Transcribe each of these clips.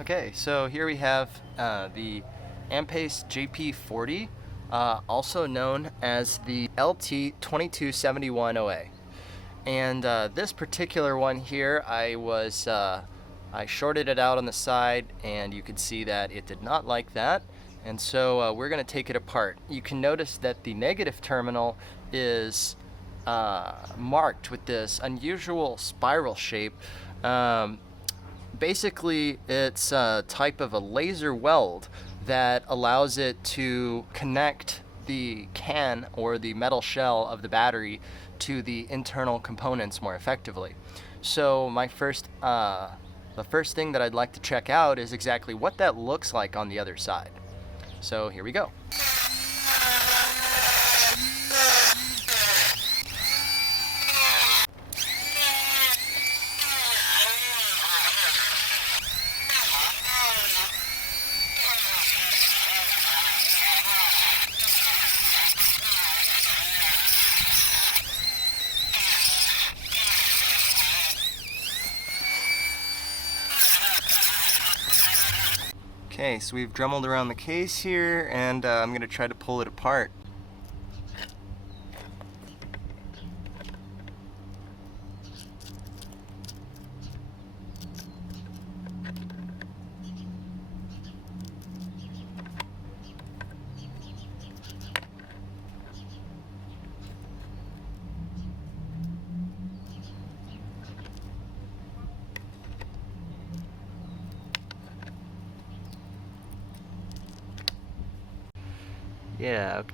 Okay, so here we have the Ampace JP40, also known as the LT2271OA. And this particular one here, I shorted it out on the side, and you could see that it did not like that. And so we're going to take it apart. You can notice that the negative terminal is marked with this unusual spiral shape. Basically, it's a type of a laser weld that allows it to connect the can or the metal shell of the battery to the internal components more effectively. So the first thing that I'd like to check out is exactly what that looks like on the other side. So here we go. Okay, so we've dremelled around the case here, and I'm going to try to pull it apart. Yeah, okay.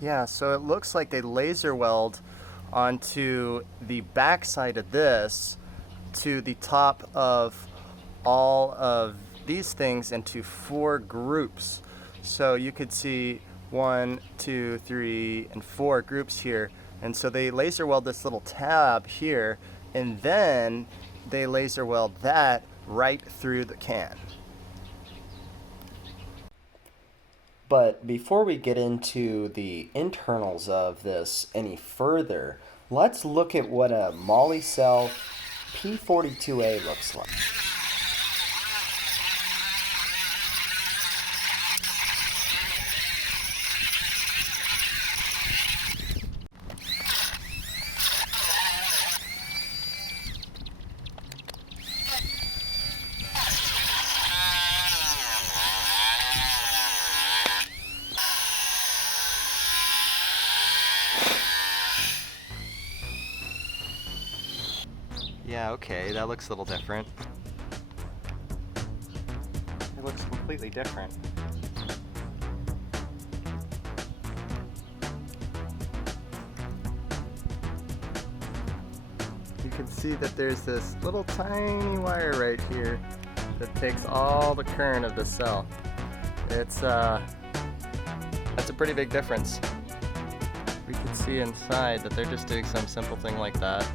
Yeah, so it looks like they laser weld onto the back side of this to the top of all of these things into 4 groups. So you could see 1, 2, 3, and 4 groups here. And so they laser weld this little tab here, and then they laser weld that right through the can. But before we get into the internals of this any further, let's look at what a Molicel P42A looks like. Yeah, okay, that looks a little different. It looks completely different. You can see that there's this little tiny wire right here that takes all the current of the cell. It's that's a pretty big difference. We can see inside that they're just doing some simple thing like that.